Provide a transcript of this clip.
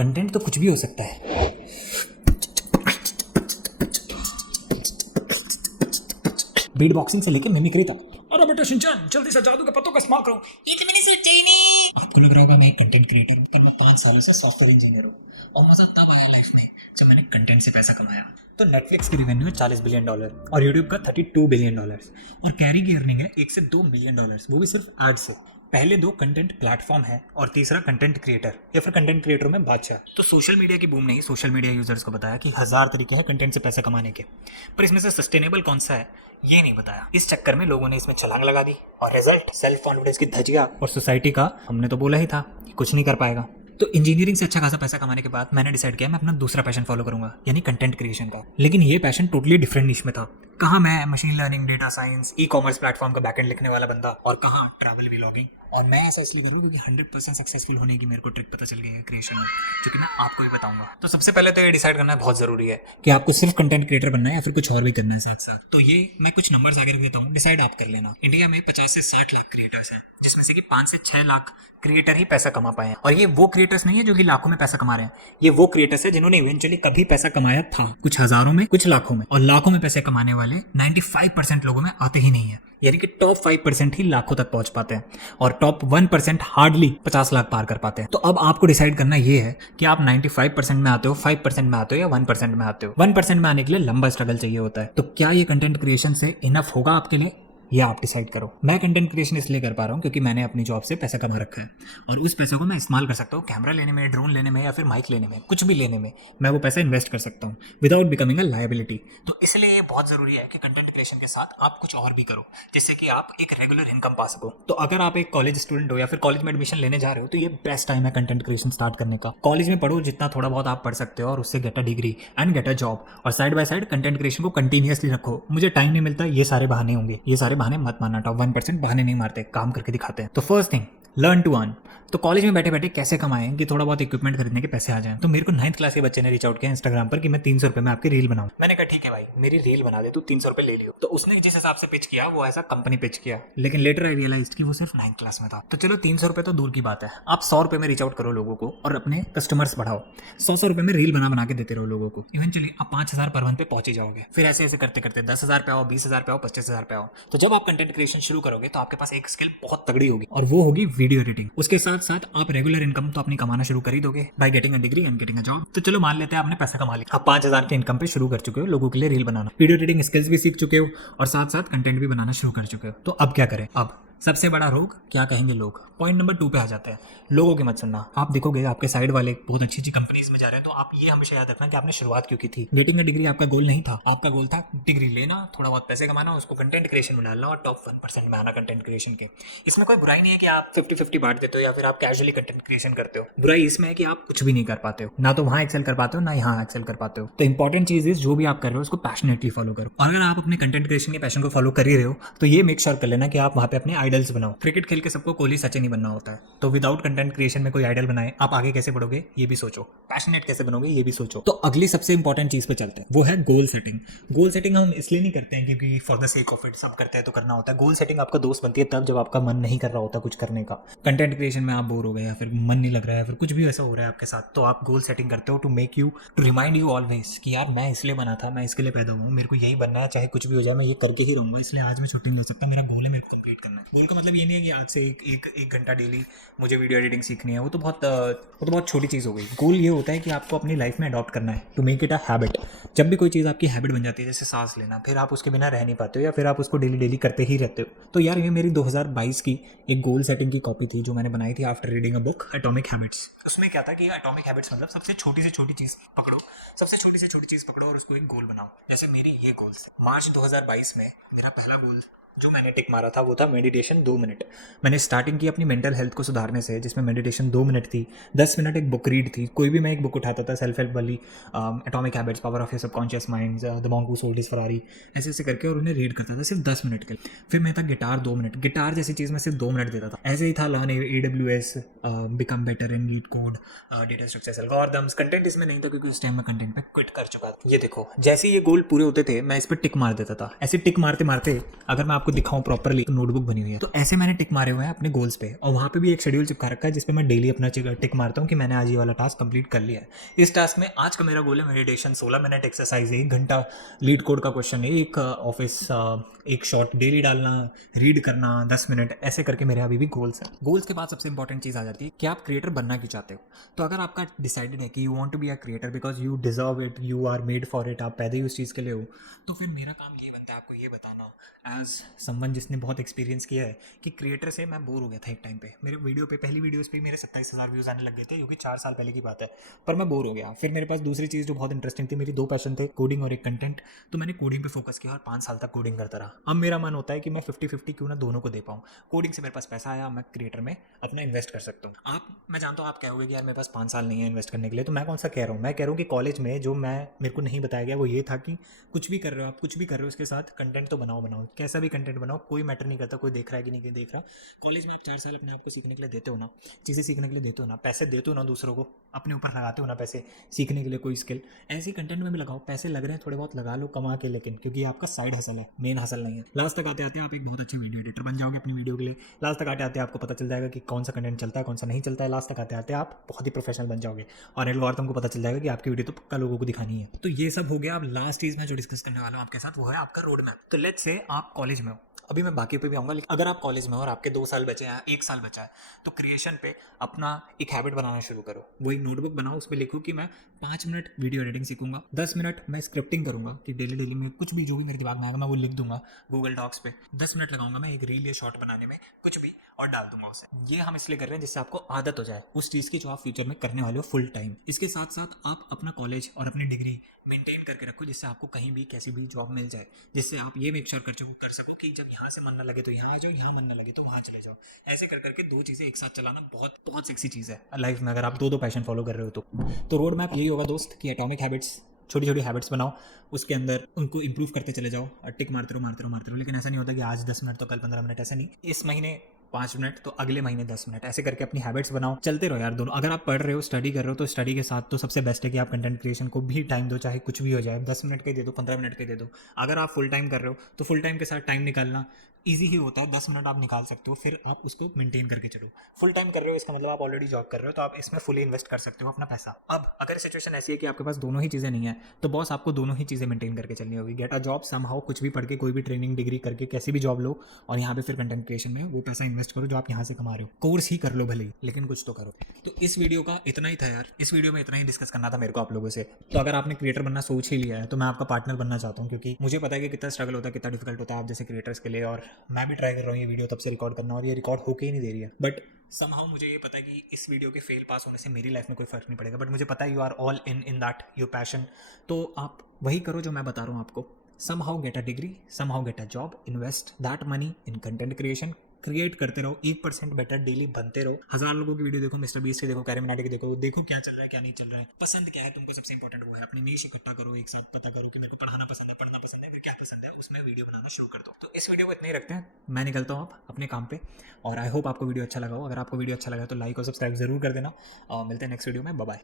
Content तो कुछ भी हो सकता है। बीट बॉक्सिंग से लेकर मिमिक्री तक। अरे बेटा शिनचैन, जल्दी से जादू के पत्तों का इस्तेमाल करो। ये तो मैंने सोचा ही नहीं। आपको लग रहा होगा मैं एक कंटेंट क्रिएटर हूँ, पर मैं 5 सालों से सॉफ्टवेयर इंजीनियर हूँ और मजा तब आया लाइफ में जब मैंने कंटेंट से पैसा कमाया। तो नेटफ्लिक्स की रेवेन्यू है $40 बिलियन और यूट्यूब का $32 बिलियन और कैरी की अर्निंग है 1 से 2 मिलियन डॉलर्स, वो भी सिर्फ एड से। पहले 2 कंटेंट प्लेटफॉर्म है और तीसरा कंटेंट क्रिएटर या फिर कंटेंट क्रिएटरों में बादशाह। तो सोशल मीडिया की बूम ने सोशल मीडिया यूजर्स को बताया कि 1000 तरीके हैं कंटेंट से पैसा कमाने के, पर इसमें से सस्टेनेबल कौन सा है ये नहीं बताया। इस चक्कर में लोगों ने इसमें छलांग लगा दी और रिजल्ट सेल्फ कॉन्फिडेंस की धजिया और सोसाइटी का हमने तो बोला ही था कि कुछ नहीं कर पाएगा। तो इंजीनियरिंग से अच्छा खासा पैसा कमाने के बाद मैंने डिसाइड किया मैं अपना दूसरा पैशन फॉलो करूंगा, यानी कंटेंट क्रिएशन का। लेकिन ये पैशन टोटली डिफरेंट निश में था। कहाँ मैं machine learning, data science, e commerce platform का बैकएंड लिखने वाला बंदा और कहाँ ट्रैवल व्लॉगिंग। और मैं ऐसा इसलिए करूँ क्योंकि 100% सक्सेसफुल होने की मेरे को ट्रिक पता चल गई है क्रिएशन में, जो कि मैं आपको भी बताऊंगा। तो सबसे पहले तो ये डिसाइड करना बहुत जरूरी है कि आपको सिर्फ कंटेंट क्रिएटर बनना है या फिर कुछ और भी करना है साथ साथ। तो ये मैं कुछ नंबर्स आगे रख देता हूँ, डिसाइड आप कर लेना। इंडिया में 50 से 60 लाख क्रिएटर्स हैं, जिसमें से कि 5 से 6 लाख क्रिएटर ही पैसा कमा पाए हैं। और ये वो क्रिएटर्स नहीं है जो कि लाखों में पैसा कमा रहे हैं, ये वो क्रिएटर्स है जिन्होंने इवेंचुअली कभी पैसा कमाया था, कुछ हजारों में, कुछ लाखों में। और लाखों में पैसे कमाने वाले 95% लोगों में आते ही नहीं है, यानी कि टॉप 5% ही लाखों तक पहुंच पाते हैं और टॉप 1% हार्डली 50 लाख पार कर पाते हैं। तो अब आपको डिसाइड करना ये है कि आप 95% में आते हो, 5% में आते हो या 1% में आते हो। 1% में आने के लिए लंबा स्ट्रगल चाहिए होता है। तो क्या ये कंटेंट क्रिएशन से इनफ होगा आपके लिए, ये आप डिसाइड करो। मैं कंटेंट क्रिएशन इसलिए कर पा रहा हूँ क्योंकि मैंने अपनी जॉब से पैसा कमा रखा है और उस पैसे को मैं इस्तेमाल कर सकता हूँ कैमरा लेने में, ड्रोन लेने में या फिर माइक लेने में, कुछ भी लेने में मैं वो पैसा इन्वेस्ट कर सकता हूँ विदाउट बिकमिंग अ लायबिलिटी। तो इसलिए ये बहुत जरूरी है कि कंटेंट क्रिएशन के साथ आप कुछ और भी करो जिससे कि आप एक रेगुलर इनकम पा सको। तो अगर आप एक कॉलेज स्टूडेंट हो या फिर कॉलेज में एडमिशन लेने जा रहे हो तो ये बेस्ट टाइम है कंटेंट क्रिएशन स्टार्ट करने का। कॉलेज में पढ़ो जितना थोड़ा बहुत आप पढ़ सकते हो और उससे get a degree and get a job, और side by side content creation को कंटिन्यूअसली रखो। मुझे टाइम नहीं मिलता, ये सारे बहाने होंगे, ये सारे बहाने मत मानना। टॉप 1% बहाने नहीं मारते, काम करके दिखाते हैं। तो first thing, learn to earn. तो कॉलेज में बैठे बैठे कैसे कमाएं कि थोड़ा बहुत इक्विपमेंट खरीदने के पैसे आ जाएं। तो मेरे को 9th क्लास के बच्चे ने रीच आउट किया इंस्टाग्राम पर कि मैं 300 रुपये में आपकी रील बनाऊं। मैंने कहा ठीक है भाई, मेरी रील बना दे, तू 300 रुपये ले लियो। तो उसने जिस हिसाब से पिच किया वो ऐसा कंपनी पिच किया, लेकिन लेटर आई रियलाइज कि वो सिर्फ 9th क्लास में था। तो चलो 300 रुपये तो दूर की बात है, आप 100 रुपये में रीच आउट करो लोगों को और अपने कस्टमर्स बढ़ाओ। 100 रुपये में रील बना के देते रहो लोगों को, इवेंचुअली आप 5000 पर मंथ पे पहुंच ही जाओगे। फिर ऐसे ऐसे करते करते 10,000 पे आओ, 20,000 पे आओ, 25,000 पे आओ। तो जब आप कंटेंट क्रिएशन शुरू करोगे तो आपके पास एक स्किल बहुत तगड़ी होगी और वो होगी वीडियो एडिटिंग। उसके साथ साथ आप रेगुलर इनकम तो अपनी कमाना शुरू कर ही दोगे by getting a degree and getting a job. तो चलो मान लेते हैं आपने पैसा कमा लिया, आप 5,000 के इनकम पे शुरू कर चुके हो, लोगों के लिए रील बनाना, वीडियो एडिटिंग स्किल्स भी सीख चुके हो और साथ साथ कंटेंट भी बनाना शुरू कर चुके हो। तो अब क्या करें? अब सबसे बड़ा रोग क्या कहेंगे लोग। पॉइंट नंबर 2 पे आ जाते हैं। लोगों की मत सुनना। आप देखोगे आपके साइड वाले बहुत अच्छी अच्छी कंपनीज में जा रहे हैं, तो आप ये हमेशा याद रखना कि आपने शुरुआत क्यों की थी। गेटिंग अ डिग्री आपका गोल नहीं था, आपका गोल था डिग्री लेना, थोड़ा बहुत पैसे कमाना, उसको कंटेंट क्रिएशन में डालना और टॉप 1% में आना कंटेंट क्रिएशन के। इसमें कोई बुराई नहीं है कि आप 50-50 बांट देते हो या फिर आप कैजुअली कंटेंट क्रिएशन करते हो। बुराई इसमें है कि आप कुछ भी नहीं कर पाते हो, ना तो वहाँ एक्सेल कर पाते हो ना यहाँ एक्सेल कर पाते हो। तो इंपॉर्टेंट चीज इज जो भी आप कर रहे हो उसको पैशनेटली फॉलो करो। और अगर आप अपने कंटेंट क्रिएशन के पैशन को फॉलो कर ही रहे हो तो ये मेक श्योर कर लेना कि आप वहाँ पे अपने आइडल्स बनाओ। क्रिकेट खेल के सबको कोहली सचिन ही बनना होता है, तो विदाउट कंटेंट क्रिएशन में कोई आइडल बनाए आप आगे कैसे बढ़ोगे ये भी सोचो, पैशनेट कैसे बनोगे ये भी सोचो। तो अगली सबसे इंपॉर्टेंट चीज पे चलते हैं, वो है गोल सेटिंग। गोल सेटिंग हम इसलिए नहीं करते हैं क्योंकि for the sake of it सब करते हैं तो करना होता है। गोल सेटिंग आपका दोस्त बनती है तब जब आपका मन नहीं कर रहा होता कुछ करने का, कंटेंट क्रिएशन में आप बोर हो गए या फिर मन नहीं लग रहा है, फिर कुछ भी ऐसा हो रहा है आपके साथ, तो आप गोल सेटिंग करते हो to make you, to remind you always कि यार मैं इसलिए बना था, मैं इसके लिए पैदा हुआ हूँ, मेरे को यही बनना है, चाहे कुछ भी हो जाए मैं ये करके ही रहूंगा, इसलिए आज मैं छुट्टी नहीं ले सकता, मेरा गोल है, मेरे को कंप्लीट करना है। गोल का मतलब ये नहीं है कि आज से एक घंटा डेली मुझे वीडियो एडिटिंग सीखनी है, वो तो बहुत छोटी चीज़ हो गई। गोल ये होता है कि आपको अपनी लाइफ में अडॉप्ट करना है, to make it a habit. जब भी कोई चीज़ आपकी हैबिट बन जाती है, जैसे सांस लेना, फिर आप उसके बिना रह नहीं पाते हो या फिर आप उसको डेली करते ही रहते हो। तो यार ये मेरी 2022 की एक गोल सेटिंग की कॉपी थी जो मैंने बनाई थी after reading a book atomic habits. उसमें क्या था कि एटॉमिक हैबिट्स मतलब सबसे छोटी से छोटी चीज़ पकड़ो, सबसे छोटी से छोटी चीज़ पकड़ो और उसको एक गोल बनाओ। जैसे मेरी ये गोल्स थी। मार्च 2022 में मेरा पहला गोल जो मैंने टिक मारा था वो था मेडिटेशन 2 मिनट। मैंने स्टार्टिंग की अपनी मेंटल हेल्थ को सुधारने से, जिसमें मेडिटेशन 2 मिनट थी, 10 मिनट एक बुक रीड थी, कोई भी मैं एक बुक उठाता था सेल्फ हेल्प वाली, atomic habits, power of your subconscious mind, the monk who sold his Ferrari, ऐसे ऐसे करके, और उन्हें रीड करता था सिर्फ 10 मिनट के लिए। फिर मैं था गिटार 2 मिनट, गिटार जैसी चीज़ में सिर्फ 2 मिनट देता था। ऐसे ही था learn AWS, become better in leet code, data structures, algorithms. Content इसमें नहीं था क्योंकि उस टाइम मैं कंटेंट पे क्विट कर चुका था। ये देखो जैसे ये गोल पूरे होते थे मैं इस पर टिक मार देता था। ऐसे टिक मारते मारते अगर मैं आपको आपको दिखाऊं प्रॉपरली, तो नोटबुक बनी हुई है। तो ऐसे मैंने टिक मारे हुए हैं अपने गोल्स पे, और वहाँ पे भी एक शेड्यूल चिपका रखा है जिसपे मैं डेली अपना टिक मारता हूँ कि मैंने आज ये वाला टास्क कंप्लीट कर लिया है। इस टास्क में आज का मेरा गोल है मेडिटेशन, 16 मिनट एक्सरसाइज, 1 घंटा लीड कोड का क्वेश्चन है, एक ऑफिस एक शॉर्ट डेली डालना, रीड करना 10 मिनट, ऐसे करके मेरे अभी भी गोल्स हैं। गोल्स के बाद सबसे इंपॉर्टेंट चीज़ आ जाती है कि आप क्रिएटर बनना क्यों चाहते हो। तो अगर आपका डिसाइडेड है कि you want to be a creator because you deserve it, you are made for it, आप पैदा ही उस चीज़ के लिए हो, तो फिर मेरा काम ये बनता है आपको ये बताना एज समवन जिसने बहुत एक्सपीरियंस किया है कि क्रिएटर से मैं बोर हो गया था एक टाइम पे। मेरे वीडियो पे, पहली वीडियोस पे मेरे 27,000 व्यूज़ आने लग गए थे, जो कि 4 साल पहले की बात है। पर मैं बोर हो गया। फिर मेरे पास दूसरी चीज़ जो बहुत इंटरेस्टिंग थी, मेरी 2 पैशन थे, कोडिंग और एक कंटेंट। तो मैंने कोडिंग पे फोकस किया और 5 साल तक कोडिंग करता रहा। अब मेरा मन होता है कि मैं 50-50 क्यों ना दोनों को दे पाऊँ। कोडिंग से मेरे पास पैसा आया, मैं क्रिएटर में अपना इन्वेस्ट कर सकता हूँ। मैं जानता हूँ आप कहोगे कि यार मेरे पास 5 साल नहीं है इन्वेस्ट करने के लिए, तो मैं कौन सा कह रहा हूँ। मैं कह रहा हूँ कि कॉलेज में जो मेरे को नहीं बताया गया वो ये था कि कुछ भी कर रहे हो आप, कुछ भी कर रहे हो, उसके साथ कंटेंट तो बनाओ, कैसा भी कंटेंट बनाओ, कोई मैटर नहीं करता कोई देख रहा है कि नहीं देख रहा। कॉलेज में आप 4 साल अपने आप को सीखने के लिए देते हो ना, चीज़ें सीखने के लिए देते हो ना, पैसे देते हो ना दूसरों को, अपने ऊपर लगाते हो ना पैसे सीखने के लिए कोई स्किल, ऐसे कंटेंट में भी लगाओ। पैसे लग रहे हैं थोड़े बहुत लगा लो कमा के, लेकिन क्योंकि आपका साइड हसल है, मेन हसल नहीं है। लास्ट तक आते आते आप एक बहुत अच्छे वीडियो एडिटर बन जाओगे अपनी वीडियो के लिए। लास्ट तक आते आते आपको पता चल जाएगा कि कौन सा कंटेंट चलता है कौन सा नहीं चलता है। लास्ट तक आते आते आप बहुत ही प्रोफेशनल बन जाओगे और एल्गोरिथम को पता चल जाएगा कि आपकी वीडियो तो पक्का लोगों को दिखानी है। तो ये सब हो गया। अब लास्ट चीज़ मैं जो डिस्कस करने वाला हूँ आपके साथ वो है आपका रोड मैप। तो लेट्स से आप कॉलेज में हो, अभी मैं बाकी पे भी आऊँगा, लेकिन अगर आप कॉलेज में हो और आपके 2 साल बचे हैं, 1 साल बचा है, तो क्रिएशन पे अपना एक हैबिट बनाना शुरू करो। वो एक नोटबुक बनाओ, उस पर लिखो कि मैं 5 मिनट वीडियो एडिटिंग सीखूंगा, 10 मिनट मैं स्क्रिप्टिंग करूंगा कि डेली में कुछ भी जो भी मेरे दिमाग में आएगा मैं वो लिख दूंगा गूगल डॉक्स पे। 10 मिनट लगाऊंगा मैं एक रील या शॉर्ट बनाने में, कुछ भी, और डाल दूंगा उसे। ये हम इसलिए कर रहे हैं जिससे आपको आदत हो जाए उस चीज़ की जो आप फ्यूचर में करने वाले हो फुल टाइम। इसके साथ साथ आप अपना कॉलेज और अपनी डिग्री मेंटेन करके रखो, जिससे आपको कहीं भी कैसी भी जॉब मिल जाए, जिससे आप ये मेक श्योर कर सको कि जब यहाँ से मन ना लगे तो यहाँ आ जाओ, यहाँ मन ना लगे तो वहाँ चले जाओ। ऐसे कर करके 2 चीज़ें एक साथ चलाना बहुत बहुत सेक्सी चीज़ है लाइफ में, अगर आप 2 पैशन फॉलो कर रहे हो तो रोड मैप यही होगा दोस्त कि एटॉमिक हैबिट्स, छोटी छोटी हैबिट्स बनाओ, उसके अंदर उनको इंप्रूव करते चले जाओ और टिक मारते रहो। लेकिन ऐसा नहीं होता कि आज 10 मिनट तो कल 15 मिनट, ऐसा नहीं। इस महीने 5 मिनट तो अगले महीने 10 मिनट, ऐसे करके अपनी हैबिट्स बनाओ। चलते रहो यार दोनों। अगर आप पढ़ रहे हो, स्टडी कर रहे हो, तो स्टडी के साथ तो सबसे बेस्ट है कि आप कंटेंट क्रिएशन को भी टाइम दो, चाहे कुछ भी हो जाए। 10 मिनट के दे दो, 15 मिनट के दे दो। अगर आप फुल टाइम कर रहे हो तो फुल टाइम के साथ टाइम निकालना ईजी ही होता है। 10 मिनट आप निकाल सकते हो, फिर आप उसको मेंटेन करके चलो। फुल टाइम कर रहे हो इसका मतलब आप ऑलरेडी जॉब कर रहे हो, तो आप इसमें फुली इन्वेस्ट कर सकते हो अपना पैसा। अब अगर सिचुएशन ऐसी है कि आपके पास दोनों ही चीज़ें नहीं है, तो बॉस आपको दोनों ही चीज़ें मेंटेन करके चलनी होगी। गेट अ जॉब समहाउ, कुछ भी पढ़ के, कोई भी ट्रेनिंग डिग्री करके, कैसी भी जॉब लो, और यहाँ पे फिर कंटेंट क्रिएशन में वो पैसा इन्वेस्ट करो जो आप यहाँ से कमा रहे हो। कोर्स ही कर लो भले ही, लेकिन कुछ तो करो। तो इस वीडियो का इतना ही था यार, इस वीडियो में इतना ही डिस्कस करना था मेरे को आप लोगों से। तो अगर आपने क्रिएटर बनना सोच ही लिया है तो मैं आपका पार्टनर बनना चाहता हूँ, क्योंकि मुझे पता है कि कितना स्ट्रगल होता है, कितना डिफिकल्ट होता है आप जैसे क्रिएटर्स के लिए। और मैं भी ट्राई कर रहा हूँ ये वीडियो तब से रिकॉर्ड करना, और ये रिकॉर्ड होके ही नहीं दे रही है। बट समहाउ मुझे ये पता है कि इस वीडियो के फेल पास होने से मेरी लाइफ में कोई फर्क नहीं पड़ेगा। बट मुझे पता है you are all in that your passion. तो आप वही करो जो मैं बता रहा हूँ आपको। Somehow gate a degree, somehow gate a job, invest that money in content creation, create करते रहो, 1% बेटर डेली बनते रहो। 1000 लोगों की वीडियो देखो, मिस्टर बीस्ट की देखो, कैरी मिनाटी की देखो क्या चल रहा है क्या नहीं चल रहा है, पसंद क्या है तुमको, सबसे इंपॉर्टेंट वो है। अपनी नीश इकट्ठा करो, एक साथ पता करो कि मेरे को पढ़ाना पसंद है, पढ़ना पसंद है, फिर क्या पसंद है, उसमें वीडियो बनाना शुरू कर दो। तो इस वीडियो को इतने ही रखते हैं, मैं निकलता हूँ अब अपने काम पे, और आई होप आपको वीडियो अच्छा लगा हो। अगर आपको वीडियो अच्छा लगा तो लाइक और सब्सक्राइब जरूर कर देना, और मिलते हैं नेक्स्ट वीडियो में। Bye bye.